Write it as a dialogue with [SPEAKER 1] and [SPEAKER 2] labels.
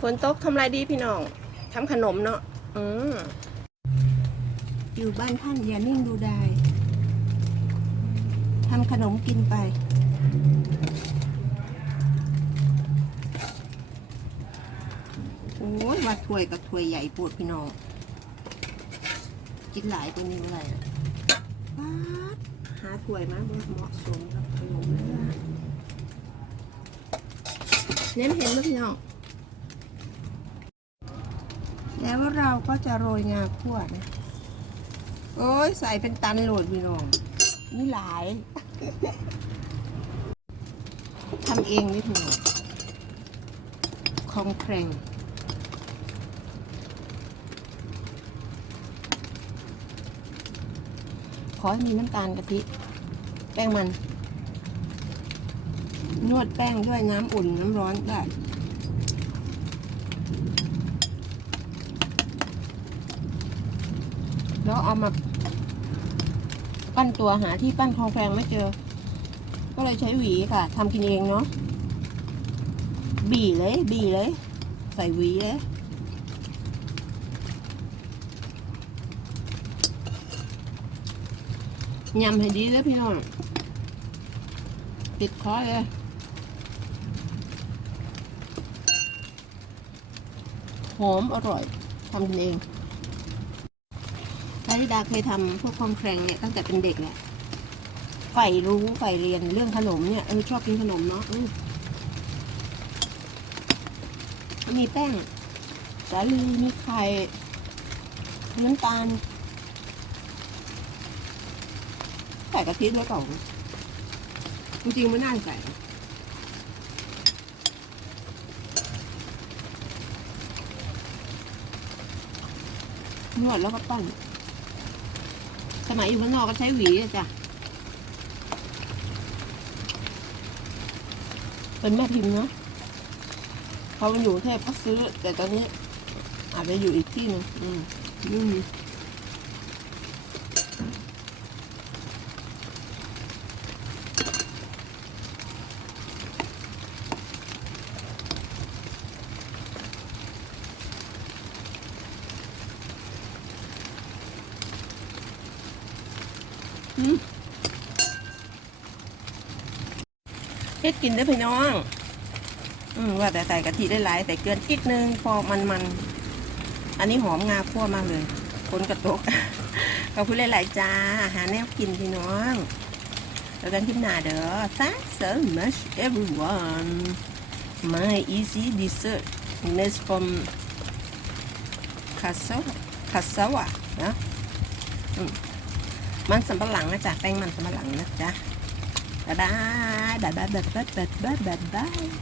[SPEAKER 1] ฝนตกทำไรดีพี่น้องทำขนมเนาะอืม
[SPEAKER 2] อยู่บ้านท่านอย่านิ่งดูดายทำขนมกินไป โอ้ยว่าถ้วยกับถ้วยใหญ่ปวดพี่น้อง กินหลายตัวนี้อะไรอะป๊าดหาถ้วยมาบ่เหมาะสมกับขนมเลยอะ
[SPEAKER 1] เน้นเห็นไหมพี่น้อง
[SPEAKER 2] แล้วเราก็จะโรยงาคั่วนะ โอ้ยใส่เป็นตันโหลดพี่น้อง นี่หลายทำเองนี่พี่น้องคองแครงขอให้มีน้ำตาลกะทิ แป้งมัน นวดแป้งด้วยน้ำอุ่นน้ำร้อนได้ แล้วเอามาปั้นตัวหาที่ปั้นคองแฟงไม่เจอ ก็เลยใช้หวีค่ะทำกินเองเนาะบีเลย บีเลย ใส่หวีเลยยำให้ดีเลยพี่น้องติดคอเลยหอมอร่อยทำกินเอง ธิดาเคยทำพวกคองแครงเนี่ยตั้งแต่เป็นเด็กแหละใฝ่รู้ใฝ่เรียนเรื่องขนมเนี่ยเออชอบกินขนมเนาะอืมมีแป้งสาลีมีไข่น้ำตาลใส่กะทิด้วยเปล่าจริงๆไม่น่าใส่นวดแล้วก็ปั้น สมัยอยู่เมืองนอกก็ใช้หวีอะจ้ะเป็นแม่พิมพ์เนาะพอมันอยู่กรุงเทพก็ซื้อ แต่ตอนนี้อาจจะอยู่อีกที่หนึงอืมอืมอืม
[SPEAKER 1] เฮ็ดกินได้พี่น้อง อืมว่าแต่ใส่กะทิได้หลาย แต่เกินนิดนึงพอมันมัน อันนี้หอมงาคั่วมากเลย คนกระตกขอบคุณหลายๆจ้า หาแนวกินพี่น้อง แล้วกันคลิปหน้าเด้อ thanks so much everyone my easy dessert is from Kasawa Kasawa นะอืม มันสำปะหลังนะจ๊ะแป้งมันสำปะหลังนะจ๊ะบ๊ายบายบ๊ายบายบ๊ายบายบ๊ายบายบ๊ายบาย